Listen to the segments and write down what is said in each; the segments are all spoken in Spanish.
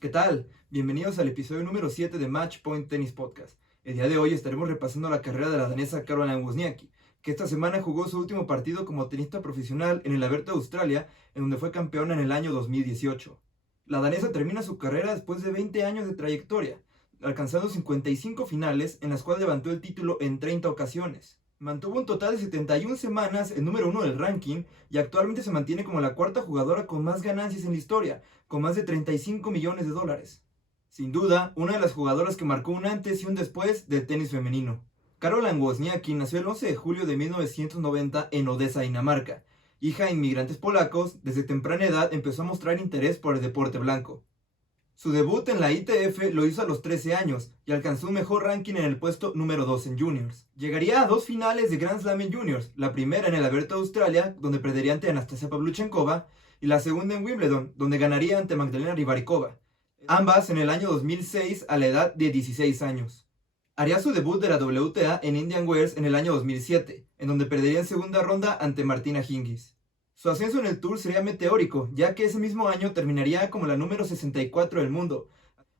¿Qué tal? Bienvenidos al episodio número 7 de Match Point Tennis Podcast. El día de hoy estaremos repasando la carrera de la danesa Caroline Wozniacki, que esta semana jugó su último partido como tenista profesional en el Abierto de Australia, en donde fue campeona en el año 2018. La danesa termina su carrera después de 20 años de trayectoria, alcanzando 55 finales, en las cuales levantó el título en 30 ocasiones. Mantuvo un total de 71 semanas el número 1 del ranking y actualmente se mantiene como la cuarta jugadora con más ganancias en la historia, con más de 35 millones de dólares. Sin duda, una de las jugadoras que marcó un antes y un después del tenis femenino. Caroline Wozniacki nació el 11 de julio de 1990 en Odessa, Dinamarca. Hija de inmigrantes polacos, desde temprana edad empezó a mostrar interés por el deporte blanco. Su debut en la ITF lo hizo a los 13 años y alcanzó un mejor ranking en el puesto número 2 en Juniors. Llegaría a dos finales de Grand Slam en Juniors, la primera en el Abierto de Australia, donde perdería ante Anastasia Pavlyuchenkova, y la segunda en Wimbledon, donde ganaría ante Magdalena Rybarikova, ambas en el año 2006 a la edad de 16 años. Haría su debut de la WTA en Indian Wells en el año 2007, en donde perdería en segunda ronda ante Martina Hingis. Su ascenso en el Tour sería meteórico, ya que ese mismo año terminaría como la número 64 del mundo.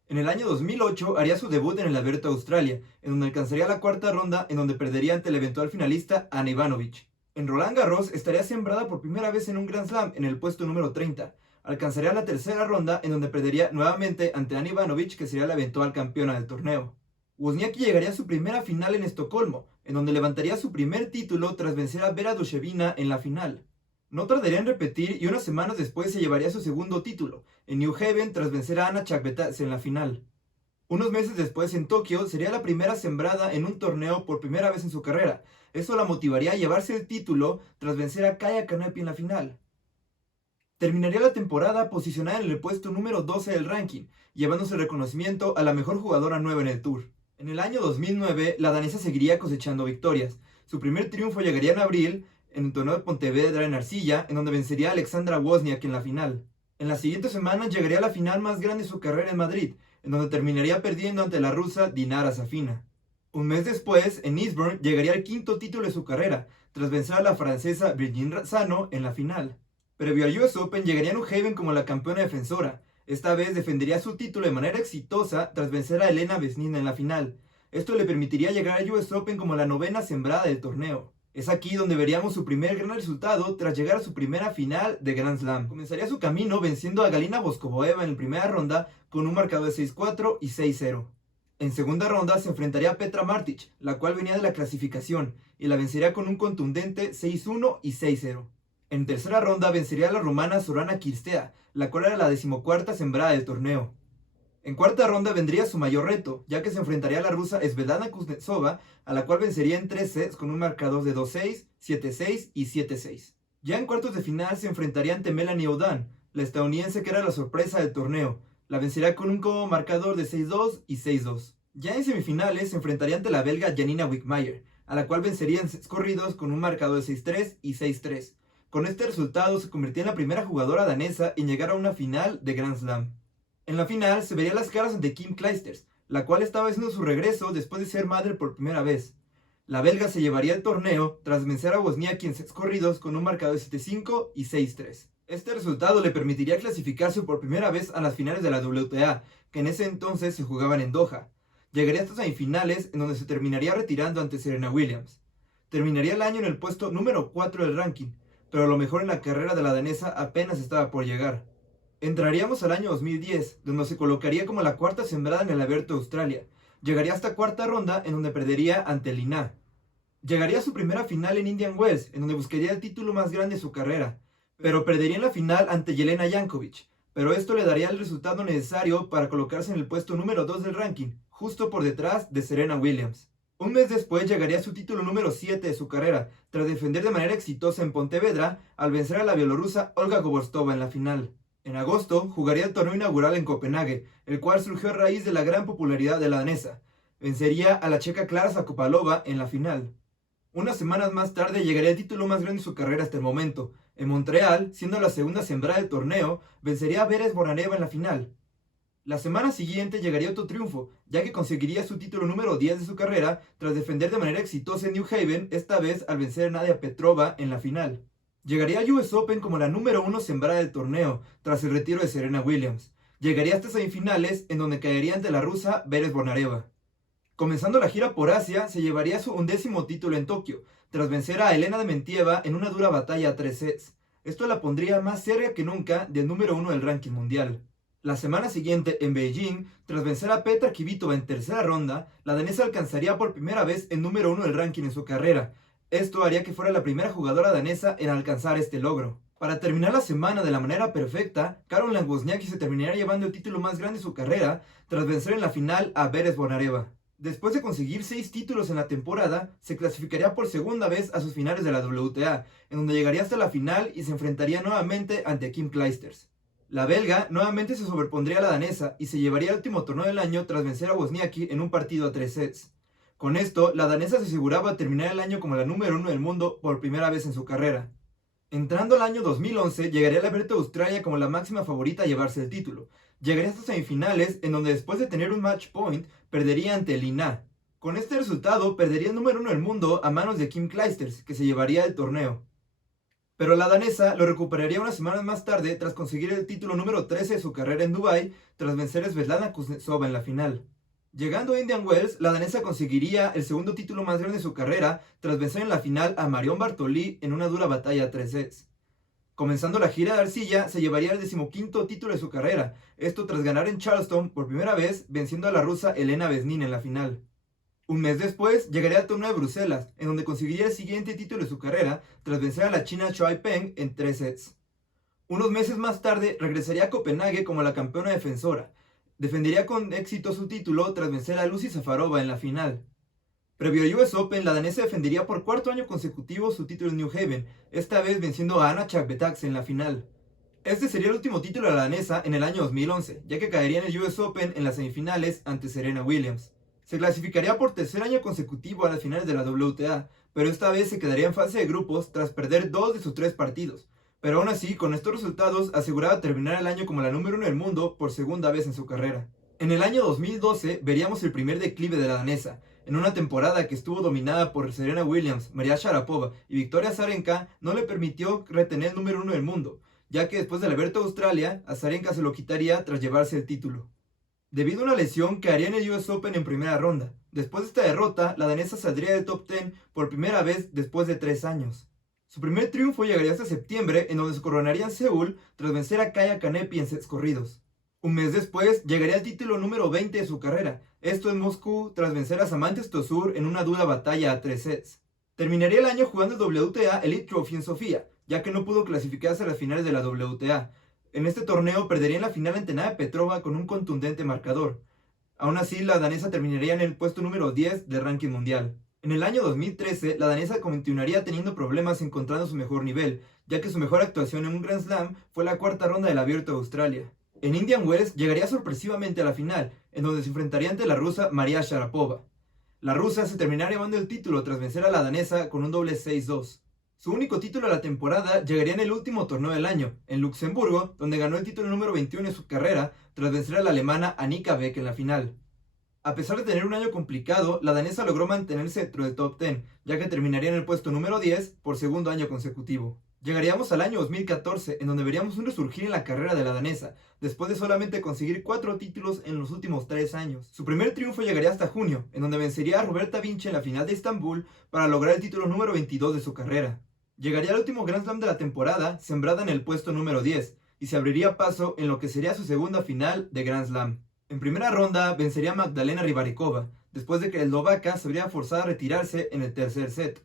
En el año 2008 haría su debut en el Abierto de Australia, en donde alcanzaría la cuarta ronda, en donde perdería ante el eventual finalista Ana Ivanovic. En Roland Garros estaría sembrada por primera vez en un Grand Slam en el puesto número 30. Alcanzaría la tercera ronda, en donde perdería nuevamente ante Ana Ivanovic, que sería la eventual campeona del torneo. Wozniacki llegaría a su primera final en Estocolmo, en donde levantaría su primer título tras vencer a Vera Dushevina en la final. No tardaría en repetir y unas semanas después se llevaría su segundo título, en New Haven, tras vencer a Ana Chakvetadze en la final. Unos meses después, en Tokio, sería la primera sembrada en un torneo por primera vez en su carrera. Eso la motivaría a llevarse el título tras vencer a Kaya Kanepi en la final. Terminaría la temporada posicionada en el puesto número 12 del ranking, llevándose el reconocimiento a la mejor jugadora nueva en el Tour. En el año 2009, la danesa seguiría cosechando victorias. Su primer triunfo llegaría en abril, en el torneo de Pontevedra en arcilla, en donde vencería a Alexandra Wozniacki en la final. En las siguientes semanas llegaría a la final más grande de su carrera en Madrid, en donde terminaría perdiendo ante la rusa Dinara Safina. Un mes después, en Eastbourne, llegaría al quinto título de su carrera, tras vencer a la francesa Virginie Razzano en la final. Previo al US Open, llegaría a New Haven como la campeona defensora. Esta vez defendería su título de manera exitosa tras vencer a Elena Vesnina en la final. Esto le permitiría llegar al US Open como la novena sembrada del torneo. Es aquí donde veríamos su primer gran resultado tras llegar a su primera final de Grand Slam. Comenzaría su camino venciendo a Galina Voskovoeva en la primera ronda con un marcador de 6-4 y 6-0. En segunda ronda se enfrentaría a Petra Martic, la cual venía de la clasificación, y la vencería con un contundente 6-1 y 6-0. En tercera ronda vencería a la rumana Sorana Cirstea, la cual era la 14ª sembrada del torneo. En cuarta ronda vendría su mayor reto, ya que se enfrentaría a la rusa Svetlana Kuznetsova, a la cual vencería en 3 sets con un marcador de 2-6, 7-6 y 7-6. Ya en cuartos de final se enfrentaría ante Melanie Oudin, la estadounidense que era la sorpresa del torneo. La vencería con un cómodo marcador de 6-2 y 6-2. Ya en semifinales se enfrentaría ante la belga Janina Wickmayer, a la cual vencería en sets corridos con un marcador de 6-3 y 6-3. Con este resultado se convertía en la primera jugadora danesa en llegar a una final de Grand Slam. En la final se verían las caras ante Kim Clijsters, la cual estaba haciendo su regreso después de ser madre por primera vez. La belga se llevaría el torneo tras vencer a Wozniacki en sets corridos con un marcador de 7-5 y 6-3. Este resultado le permitiría clasificarse por primera vez a las finales de la WTA, que en ese entonces se jugaban en Doha. Llegaría hasta semifinales, en donde se terminaría retirando ante Serena Williams. Terminaría el año en el puesto número 4 del ranking, pero lo mejor en la carrera de la danesa apenas estaba por llegar. Entraríamos al año 2010, donde se colocaría como la cuarta sembrada en el Abierto de Australia. Llegaría hasta cuarta ronda, en donde perdería ante Lina. Llegaría a su primera final en Indian Wells, en donde buscaría el título más grande de su carrera, pero perdería en la final ante Jelena Jankovic. Pero esto le daría el resultado necesario para colocarse en el puesto número 2 del ranking, justo por detrás de Serena Williams. Un mes después llegaría a su título número 7 de su carrera, tras defender de manera exitosa en Pontevedra al vencer a la bielorrusa Olga Goborstova en la final. En agosto jugaría el torneo inaugural en Copenhague, el cual surgió a raíz de la gran popularidad de la danesa. Vencería a la checa Klara Zakopalova en la final. Unas semanas más tarde llegaría el título más grande de su carrera hasta el momento. En Montreal, siendo la segunda sembrada del torneo, vencería a Vera Esbornareva en la final. La semana siguiente llegaría otro triunfo, ya que conseguiría su título número 10 de su carrera tras defender de manera exitosa en New Haven, esta vez al vencer a Nadia Petrova en la final. Llegaría al US Open como la número 1 sembrada del torneo, tras el retiro de Serena Williams. llegaría hasta semifinales en donde caería ante la rusa Beres Bonareva. Comenzando la gira por Asia, se llevaría su 11º título en Tokio, tras vencer a Elena Dementieva en una dura batalla a 3 sets. Esto la pondría más cerca que nunca del número 1 del ranking mundial. La semana siguiente, en Beijing, tras vencer a Petra Kvitova en tercera ronda, la danesa alcanzaría por primera vez el número 1 del ranking en su carrera. Esto haría que fuera la primera jugadora danesa en alcanzar este logro. Para terminar la semana de la manera perfecta, Caroline Wozniacki se terminaría llevando el título más grande de su carrera, tras vencer en la final a Beres Bonareva. Después de conseguir 6 títulos en la temporada, se clasificaría por segunda vez a sus finales de la WTA, en donde llegaría hasta la final y se enfrentaría nuevamente ante Kim Clijsters. La belga nuevamente se sobrepondría a la danesa y se llevaría el último torneo del año tras vencer a Wozniacki en un partido a 3 sets. Con esto, la danesa se aseguraba terminar el año como la número 1 del mundo por primera vez en su carrera. Entrando al año 2011, llegaría al Abierto de Australia como la máxima favorita a llevarse el título. Llegaría hasta semifinales, en donde después de tener un match point, perdería ante Li Na. Con este resultado, perdería el número 1 del mundo a manos de Kim Clijsters, que se llevaría el torneo. Pero la danesa lo recuperaría unas semanas más tarde tras conseguir el título número 13 de su carrera en Dubái, tras vencer a Svetlana Kuznetsova en la final. Llegando a Indian Wells, la danesa conseguiría el segundo título más grande de su carrera, tras vencer en la final a Marion Bartoli en una dura batalla a 3 sets. Comenzando la gira de arcilla, se llevaría el 15º título de su carrera, esto tras ganar en Charleston por primera vez, venciendo a la rusa Elena Vesnin en la final. Un mes después, llegaría al torneo de Bruselas, en donde conseguiría el siguiente título de su carrera, tras vencer a la china Shuai Peng en 3 sets. Unos meses más tarde, regresaría a Copenhague como la campeona defensora. Defendería con éxito su título tras vencer a Lucy Safarova en la final. Previo al US Open, la danesa defendería por cuarto año consecutivo su título en New Haven, esta vez venciendo a Anna Chakvetadze en la final. Este sería el último título de la danesa en el año 2011, ya que caería en el US Open en las semifinales ante Serena Williams. Se clasificaría por tercer año consecutivo a las finales de la WTA, pero esta vez se quedaría en fase de grupos tras perder 2 de sus 3 partidos. Pero aún así, con estos resultados, aseguraba terminar el año como la número 1 del mundo por segunda vez en su carrera. En el año 2012 veríamos el primer declive de la danesa. En una temporada que estuvo dominada por Serena Williams, Maria Sharapova y Victoria Azarenka, no le permitió retener el número 1 del mundo, ya que después del Abierto de Australia, Azarenka se lo quitaría tras llevarse el título. Debido a una lesión, caería en el US Open en primera ronda. Después de esta derrota, la danesa saldría del top 10 por primera vez después de 3 años. Su primer triunfo llegaría hasta septiembre, en donde se coronaría en Seúl tras vencer a Kaya Kanepi en sets corridos. Un mes después, llegaría al título número 20 de su carrera, esto en Moscú, tras vencer a Samantha Stosur en una dura batalla a 3 sets. Terminaría el año jugando el WTA Elite Trophy en Sofía, ya que no pudo clasificarse a las finales de la WTA. En este torneo perdería en la final ante Nadia Petrova con un contundente marcador. Aún así, la danesa terminaría en el puesto número 10 del ranking mundial. En el año 2013, la danesa continuaría teniendo problemas encontrando su mejor nivel, ya que su mejor actuación en un Grand Slam fue la cuarta ronda del Abierto de Australia. En Indian Wells llegaría sorpresivamente a la final, en donde se enfrentaría ante la rusa Maria Sharapova. La rusa se terminaría llevando el título tras vencer a la danesa con un doble 6-2. Su único título de la temporada llegaría en el último torneo del año, en Luxemburgo, donde ganó el título número 21 de su carrera tras vencer a la alemana Annika Beck en la final. A pesar de tener un año complicado, la danesa logró mantenerse dentro del top 10, ya que terminaría en el puesto número 10 por segundo año consecutivo. Llegaríamos al año 2014, en donde veríamos un resurgir en la carrera de la danesa, después de solamente conseguir 4 títulos en los últimos 3 años. Su primer triunfo llegaría hasta junio, en donde vencería a Roberta Vinci en la final de Estambul para lograr el título número 22 de su carrera. Llegaría al último Grand Slam de la temporada, sembrada en el puesto número 10, y se abriría paso en lo que sería su segunda final de Grand Slam. En primera ronda vencería a Magdalena Rybarikova, después de que la eslovaca se habría forzado a retirarse en el tercer set.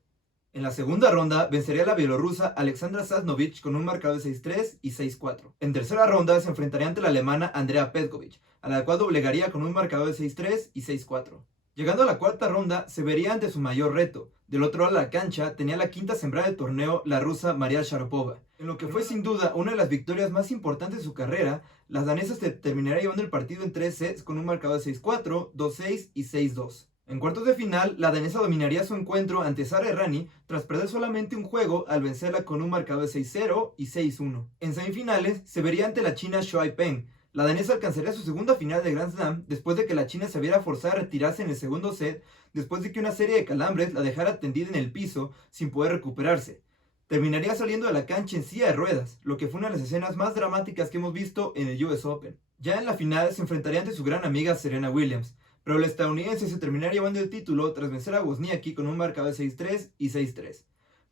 En la segunda ronda vencería a la bielorrusa Alexandra Sasnovich con un marcador de 6-3 y 6-4. En tercera ronda se enfrentaría ante la alemana Andrea Petkovic, a la cual doblegaría con un marcador de 6-3 y 6-4. Llegando a la cuarta ronda, se vería ante su mayor reto. Del otro lado de la cancha tenía la quinta sembrada del torneo, la rusa Maria Sharapova. En lo que fue sin duda una de las victorias más importantes de su carrera, las danesas terminarían llevando el partido en 3 sets con un marcador de 6-4, 2-6 y 6-2. En cuartos de final, la danesa dominaría su encuentro ante Sara Errani tras perder solamente un juego al vencerla con un marcador de 6-0 y 6-1. En semifinales, se vería ante la china Shuai Peng. La danesa alcanzaría su segunda final de Grand Slam después de que la china se viera forzada a retirarse en el segundo set después de que una serie de calambres la dejara tendida en el piso sin poder recuperarse. Terminaría saliendo de la cancha en silla de ruedas, lo que fue una de las escenas más dramáticas que hemos visto en el US Open. Ya en la final se enfrentaría ante su gran amiga Serena Williams, pero la estadounidense se terminaría llevando el título tras vencer a Wozniacki con un marcador de 6-3 y 6-3.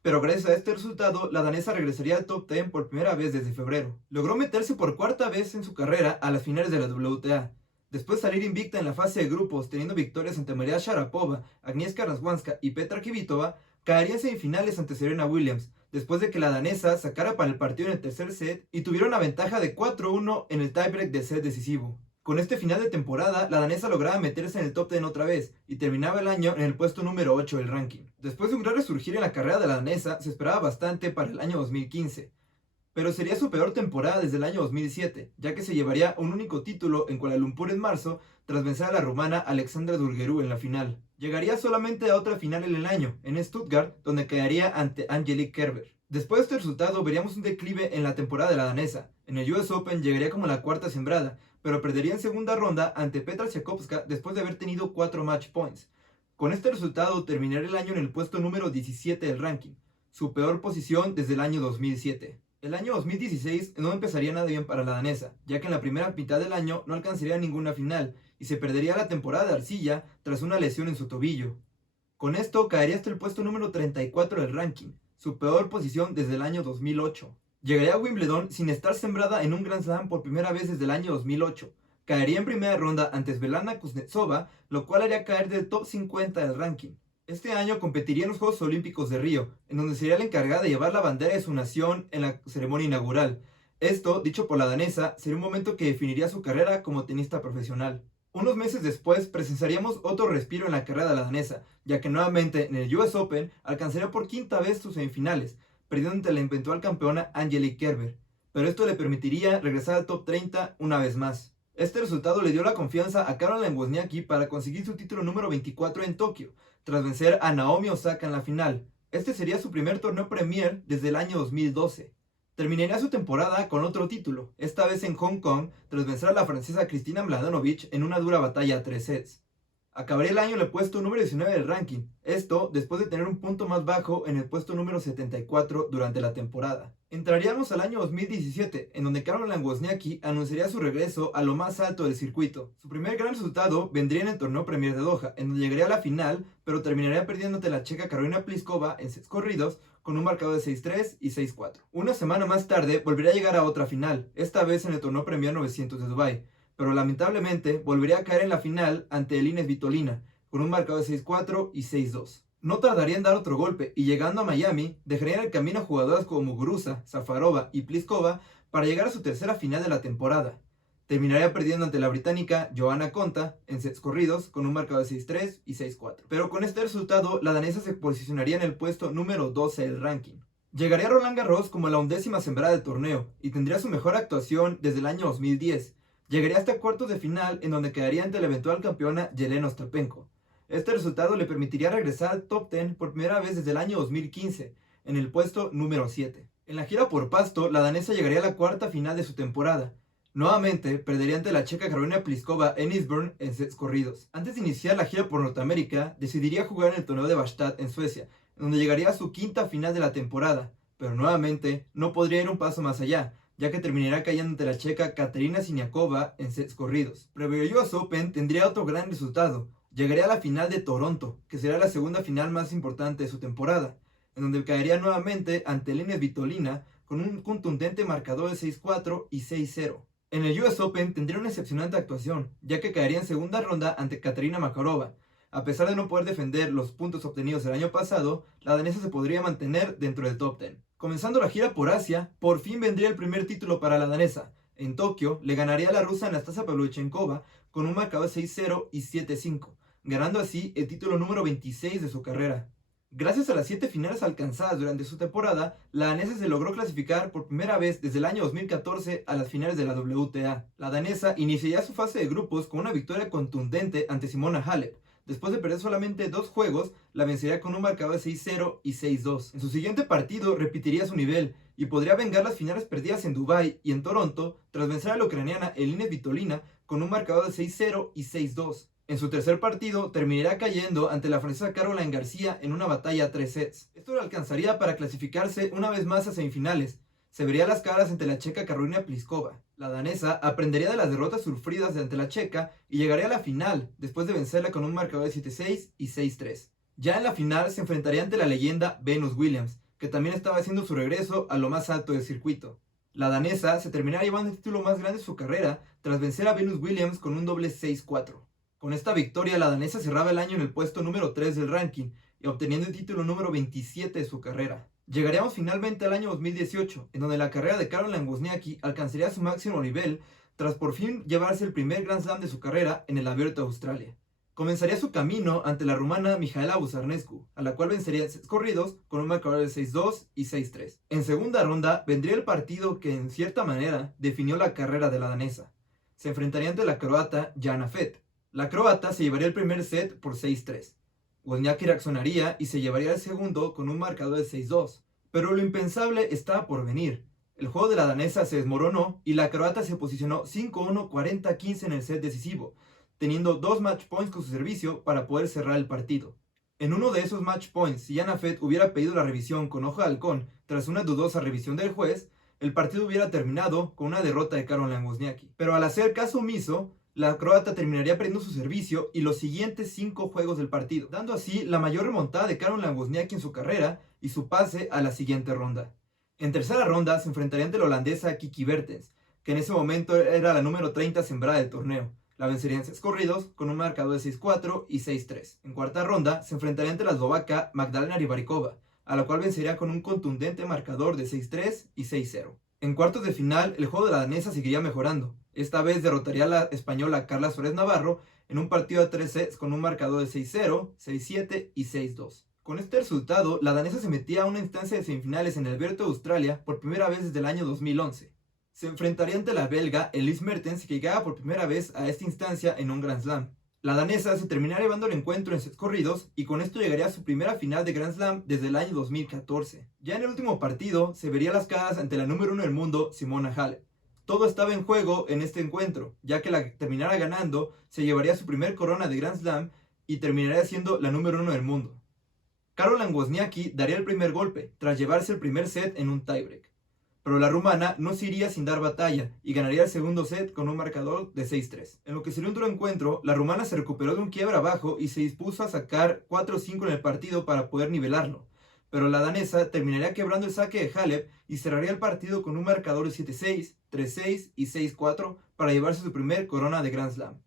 Pero gracias a este resultado, la danesa regresaría al top 10 por primera vez desde febrero. Logró meterse por cuarta vez en su carrera a las finales de la WTA. Después de salir invicta en la fase de grupos, teniendo victorias ante Maria Sharapova, Agnieszka Radwanska y Petra Kvitova, caería en semifinales ante Serena Williams, después de que la danesa sacara para el partido en el tercer set y tuviera una ventaja de 4-1 en el tiebreak del set decisivo. Con este final de temporada, la danesa lograba meterse en el top 10 otra vez y terminaba el año en el puesto número 8 del ranking. Después de un gran resurgir en la carrera de la danesa, se esperaba bastante para el año 2015, pero sería su peor temporada desde el año 2007, ya que se llevaría un único título en Kuala Lumpur en marzo, tras vencer a la rumana Alexandra Durgueru en la final. Llegaría solamente a otra final en el año, en Stuttgart, donde quedaría ante Angelique Kerber. Después de este resultado, veríamos un declive en la temporada de la danesa. En el US Open llegaría como la cuarta sembrada, pero perdería en segunda ronda ante Petra Tchaikovská después de haber tenido 4 match points. Con este resultado terminaría el año en el puesto número 17 del ranking, su peor posición desde el año 2007. El año 2016 no empezaría nada bien para la danesa, ya que en la primera mitad del año no alcanzaría ninguna final y se perdería la temporada de arcilla tras una lesión en su tobillo. Con esto caería hasta el puesto número 34 del ranking, su peor posición desde el año 2008. Llegaría a Wimbledon sin estar sembrada en un Grand Slam por primera vez desde el año 2008. Caería en primera ronda ante Svetlana Kuznetsova, lo cual haría caer del top 50 del ranking. Este año competiría en los Juegos Olímpicos de Río, en donde sería la encargada de llevar la bandera de su nación en la ceremonia inaugural. Esto, dicho por la danesa, sería un momento que definiría su carrera como tenista profesional. Unos meses después presenciaríamos otro respiro en la carrera de la danesa, ya que nuevamente en el US Open alcanzaría por quinta vez sus semifinales, perdiendo ante la eventual campeona Angelique Kerber, pero esto le permitiría regresar al top 30 una vez más. Este resultado le dio la confianza a Caroline Wozniacki para conseguir su título número 24 en Tokio, tras vencer a Naomi Osaka en la final. Este sería su primer torneo Premier desde el año 2012. Terminaría su temporada con otro título, esta vez en Hong Kong, tras vencer a la francesa Kristina Mladenovic en una dura batalla a 3 sets. Acabaría el año en el puesto número 19 del ranking, esto después de tener un punto más bajo en el puesto número 74 durante la temporada. Entraríamos al año 2017, en donde Caroline Wozniacki anunciaría su regreso a lo más alto del circuito. Su primer gran resultado vendría en el torneo Premier de Doha, en donde llegaría a la final, pero terminaría perdiendo ante la checa Karolina Pliskova en sets corridos, con un marcador de 6-3 y 6-4. Una semana más tarde volvería a llegar a otra final, esta vez en el torneo Premier 900 de Dubái, pero lamentablemente volvería a caer en la final ante Elina Svitolina, con un marcador de 6-4 y 6-2. No tardaría en dar otro golpe y llegando a Miami, dejarían el camino a jugadoras como Muguruza, Safarova y Pliskova para llegar a su tercera final de la temporada. Terminaría perdiendo ante la británica Johanna Konta en sets corridos con un marcador de 6-3 y 6-4. Pero con este resultado, la danesa se posicionaría en el puesto número 12 del ranking. Llegaría a Roland Garros como la 11ª sembrada del torneo y tendría su mejor actuación desde el año 2010. Llegaría hasta cuartos de final en donde quedaría ante la eventual campeona Yelena Ostapenko. Este resultado le permitiría regresar al top 10 por primera vez desde el año 2015, en el puesto número 7. En la gira por pasto, la danesa llegaría a la cuarta final de su temporada. Nuevamente, perdería ante la checa Karolina Pliskova en Eastbourne en sets corridos. Antes de iniciar la gira por Norteamérica, decidiría jugar en el torneo de Bastad en Suecia, en donde llegaría a su quinta final de la temporada, pero nuevamente no podría ir un paso más allá, ya que terminaría cayendo ante la checa Katerina Siniakova en sets corridos. Previo al US Open tendría otro gran resultado. Llegaría a la final de Toronto, que será la segunda final más importante de su temporada, en donde caería nuevamente ante Elina Svitolina con un contundente marcador de 6-4 y 6-0. En el US Open tendría una excepcionante actuación, ya que caería en segunda ronda ante Katerina Makarova. A pesar de no poder defender los puntos obtenidos el año pasado, la danesa se podría mantener dentro del top 10. Comenzando la gira por Asia, por fin vendría el primer título para la danesa. En Tokio, le ganaría a la rusa Anastasia Pavlyuchenkova con un marcador de 6-0 y 7-5, ganando así el título número 26 de su carrera. Gracias a las 7 finales alcanzadas durante su temporada, la danesa se logró clasificar por primera vez desde el año 2014 a las finales de la WTA. La danesa iniciaría su fase de grupos con una victoria contundente ante Simona Halep. Después de perder solamente 2 juegos, la vencería con un marcador de 6-0 y 6-2. En su siguiente partido repetiría su nivel y podría vengar las finales perdidas en Dubái y en Toronto tras vencer a la ucraniana Elina Svitolina con un marcador de 6-0 y 6-2. En su tercer partido terminaría cayendo ante la francesa Caroline García en una batalla a 3 sets. Esto le alcanzaría para clasificarse una vez más a semifinales. Se vería las caras ante la checa Karolina Pliskova. La danesa aprendería de las derrotas sufridas ante la checa y llegaría a la final después de vencerla con un marcador de 7-6 y 6-3. Ya en la final se enfrentaría ante la leyenda Venus Williams, que también estaba haciendo su regreso a lo más alto del circuito. La danesa se terminaría llevando el título más grande de su carrera tras vencer a Venus Williams con un doble 6-4. Con esta victoria la danesa cerraba el año en el puesto número 3 del ranking y obteniendo el título número 27 de su carrera. Llegaríamos finalmente al año 2018, en donde la carrera de Caroline Wozniacki alcanzaría su máximo nivel tras por fin llevarse el primer Grand Slam de su carrera en el Abierto de Australia. Comenzaría su camino ante la rumana Mihaela Buzarnescu, a la cual vencería en sets corridos con un marcador de 6-2 y 6-3. En segunda ronda vendría el partido que en cierta manera definió la carrera de la danesa. Se enfrentaría ante la croata Jana Fett. La croata se llevaría el primer set por 6-3. Wozniacki reaccionaría y se llevaría el segundo con un marcador de 6-2. Pero lo impensable estaba por venir. El juego de la danesa se desmoronó y la croata se posicionó 5-1, 40-15 en el set decisivo, teniendo 2 match points con su servicio para poder cerrar el partido. En uno de esos match points, si Jana Fett hubiera pedido la revisión con ojo de halcón tras una dudosa revisión del juez, el partido hubiera terminado con una derrota de Caroline Wozniacki. Pero al hacer caso omiso, la croata terminaría perdiendo su servicio y los siguientes 5 juegos del partido, dando así la mayor remontada de Caroline Wozniacki en su carrera y su pase a la siguiente ronda. En tercera ronda se enfrentaría ante la holandesa Kiki Bertens, que en ese momento era la número 30 sembrada del torneo. La vencería en 6 corridos con un marcador de 6-4 y 6-3. En cuarta ronda se enfrentaría ante la eslovaca Magdalena Rybarikova, a la cual vencería con un contundente marcador de 6-3 y 6-0. En cuartos de final, el juego de la danesa seguiría mejorando. Esta vez derrotaría a la española Carla Suárez Navarro en un partido de 3 sets con un marcador de 6-0, 6-7 y 6-2. Con este resultado, la danesa se metía a una instancia de semifinales en el Abierto de Australia por primera vez desde el año 2011. Se enfrentaría ante la belga Elise Mertens, que llegaba por primera vez a esta instancia en un Grand Slam. La danesa se terminaría llevando el encuentro en sets corridos y con esto llegaría a su primera final de Grand Slam desde el año 2014. Ya en el último partido se vería las caras ante la número 1 del mundo, Simona Halep. Todo estaba en juego en este encuentro, ya que la que terminara ganando se llevaría su primer corona de Grand Slam y terminaría siendo la número 1 del mundo. Caroline Wozniacki daría el primer golpe, tras llevarse el primer set en un tiebreak. Pero la rumana no se iría sin dar batalla y ganaría el segundo set con un marcador de 6-3. En lo que sería un duro encuentro, la rumana se recuperó de un quiebre abajo y se dispuso a sacar 4-5 en el partido para poder nivelarlo. Pero la danesa terminaría quebrando el saque de Halep y cerraría el partido con un marcador de 7-6, 3-6 y 6-4 para llevarse su primer corona de Grand Slam.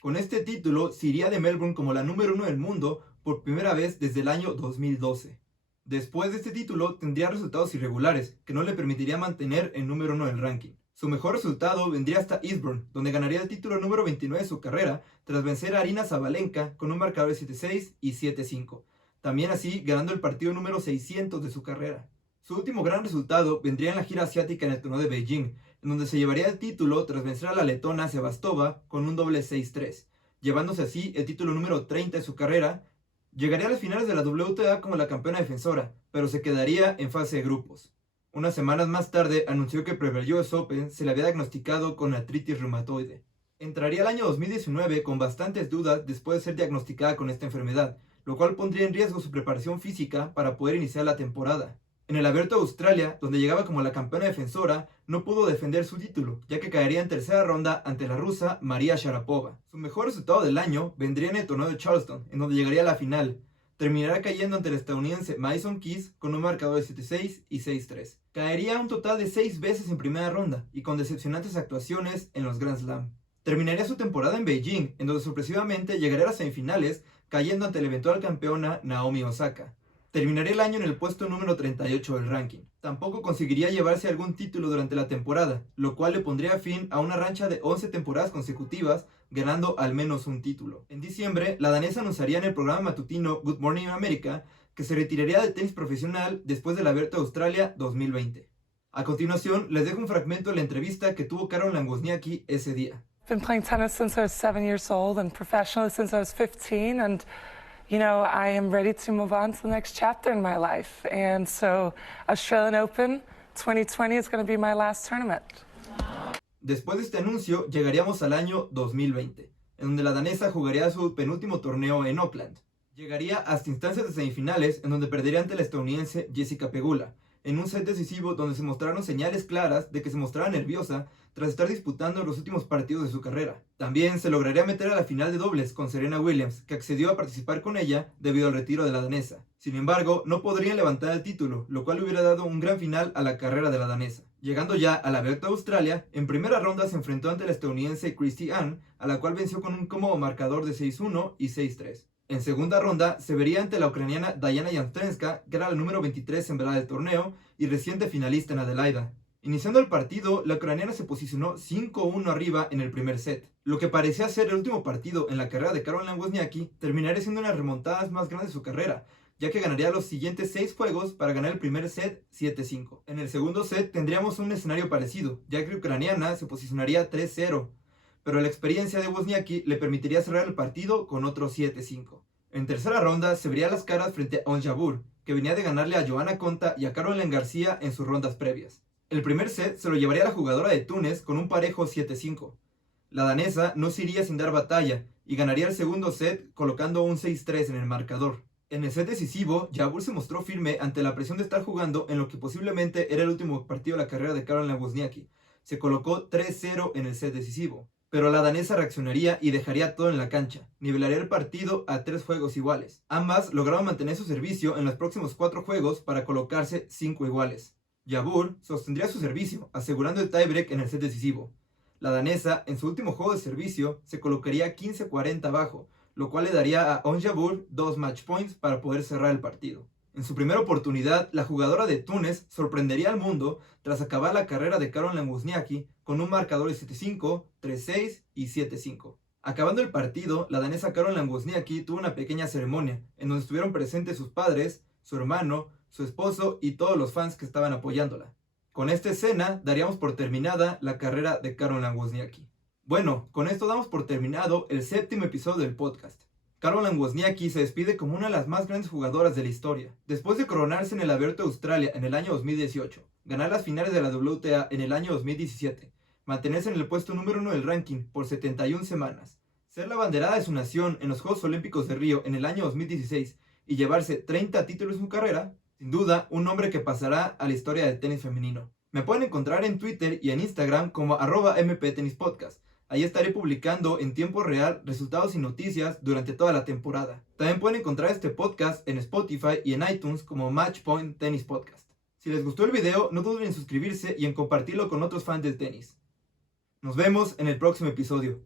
Con este título se iría de Melbourne como la número 1 del mundo por primera vez desde el año 2012. Después de este título tendría resultados irregulares que no le permitiría mantener el número 1 del ranking. Su mejor resultado vendría hasta Eastbourne, donde ganaría el título número 29 de su carrera tras vencer a Aryna Sabalenka con un marcador de 7-6 y 7-5. También así ganando el partido número 600 de su carrera. Su último gran resultado vendría en la gira asiática en el torneo de Beijing, en donde se llevaría el título tras vencer a la letona Sebastova con un doble 6-3, llevándose así el título número 30 de su carrera. Llegaría a las finales de la WTA como la campeona defensora, pero se quedaría en fase de grupos. Unas semanas más tarde anunció que previo al US Open se le había diagnosticado con artritis reumatoide. Entraría el año 2019 con bastantes dudas después de ser diagnosticada con esta enfermedad, lo cual pondría en riesgo su preparación física para poder iniciar la temporada. En el Abierto de Australia, donde llegaba como la campeona defensora, no pudo defender su título, ya que caería en tercera ronda ante la rusa Maria Sharapova. Su mejor resultado del año vendría en el torneo de Charleston, en donde llegaría a la final. Terminará cayendo ante el estadounidense Madison Keys con un marcador de 7-6 y 6-3. Caería un total de 6 veces en primera ronda y con decepcionantes actuaciones en los Grand Slam. Terminaría su temporada en Beijing, en donde sorpresivamente llegaría a las semifinales, cayendo ante la eventual campeona Naomi Osaka. Terminaría el año en el puesto número 38 del ranking. Tampoco conseguiría llevarse algún título durante la temporada, lo cual le pondría fin a una racha de 11 temporadas consecutivas, ganando al menos un título. En diciembre, la danesa anunciaría en el programa matutino Good Morning America que se retiraría del tenis profesional después del Abierto de Australia 2020. A continuación, les dejo un fragmento de la entrevista que tuvo Caroline Wozniacki ese día. I've been playing tennis since I was 7 years old and professionally since I was 15, and you know, I am ready to move on to the next chapter in my life. And so, Australian Open 2020 is going to be my last tournament. Después de este anuncio, llegaríamos al año 2020, en donde la danesa jugaría su penúltimo torneo en Auckland. Llegaría hasta instancias de semifinales, en donde perdería ante la estadounidense Jessica Pegula, en un set decisivo donde se mostraron señales claras de que se mostraba nerviosa tras estar disputando los últimos partidos de su carrera. También se lograría meter a la final de dobles con Serena Williams, que accedió a participar con ella debido al retiro de la danesa. Sin embargo, no podrían levantar el título, lo cual hubiera dado un gran final a la carrera de la danesa. Llegando ya al Abierto de Australia, en primera ronda se enfrentó ante la estadounidense Christie Ahn, a la cual venció con un cómodo marcador de 6-1 y 6-3. En segunda ronda se vería ante la ucraniana Diana Yastremska, que era la número 23 sembrada del torneo y reciente finalista en Adelaida. Iniciando el partido, la ucraniana se posicionó 5-1 arriba en el primer set. Lo que parecía ser el último partido en la carrera de Caroline Wozniacki terminaría siendo una de las remontadas más grandes de su carrera, ya que ganaría los siguientes 6 juegos para ganar el primer set 7-5. En el segundo set tendríamos un escenario parecido, ya que la ucraniana se posicionaría 3-0, pero la experiencia de Wozniacki le permitiría cerrar el partido con otro 7-5. En tercera ronda se vería las caras frente a Ons Jabeur, que venía de ganarle a Johanna Konta y a Caroline García en sus rondas previas. El primer set se lo llevaría la jugadora de Túnez con un parejo 7-5. La danesa no se iría sin dar batalla y ganaría el segundo set colocando un 6-3 en el marcador. En el set decisivo, Jabeur se mostró firme ante la presión de estar jugando en lo que posiblemente era el último partido de la carrera de Caroline Wozniacki. Se colocó 3-0 en el set decisivo, pero la danesa reaccionaría y dejaría todo en la cancha. Nivelaría el partido a 3 juegos iguales. Ambas lograron mantener su servicio en los próximos 4 juegos para colocarse 5 iguales. Jabeur sostendría su servicio, asegurando el tiebreak en el set decisivo. La danesa, en su último juego de servicio, se colocaría 15-40 abajo, lo cual le daría a Ons Jabeur 2 match points para poder cerrar el partido. En su primera oportunidad, la jugadora de Túnez sorprendería al mundo tras acabar la carrera de Caroline Wozniacki con un marcador de 7-5, 3-6 y 7-5. Acabando el partido, la danesa Caroline Wozniacki tuvo una pequeña ceremonia, en donde estuvieron presentes sus padres, su hermano, su esposo y todos los fans que estaban apoyándola. Con esta escena daríamos por terminada la carrera de Caroline Wozniacki. Bueno, con esto damos por terminado el 7º episodio del podcast. Caroline Wozniacki se despide como una de las más grandes jugadoras de la historia. Después de coronarse en el Abierto de Australia en el año 2018, ganar las finales de la WTA en el año 2017, mantenerse en el puesto número 1 del ranking por 71 semanas, ser la abanderada de su nación en los Juegos Olímpicos de Río en el año 2016 y llevarse 30 títulos en su carrera, sin duda, un nombre que pasará a la historia del tenis femenino. Me pueden encontrar en Twitter y en Instagram como @mptenispodcast. Ahí estaré publicando en tiempo real resultados y noticias durante toda la temporada. También pueden encontrar este podcast en Spotify y en iTunes como Matchpoint Tennis Podcast. Si les gustó el video, no duden en suscribirse y en compartirlo con otros fans del tenis. Nos vemos en el próximo episodio.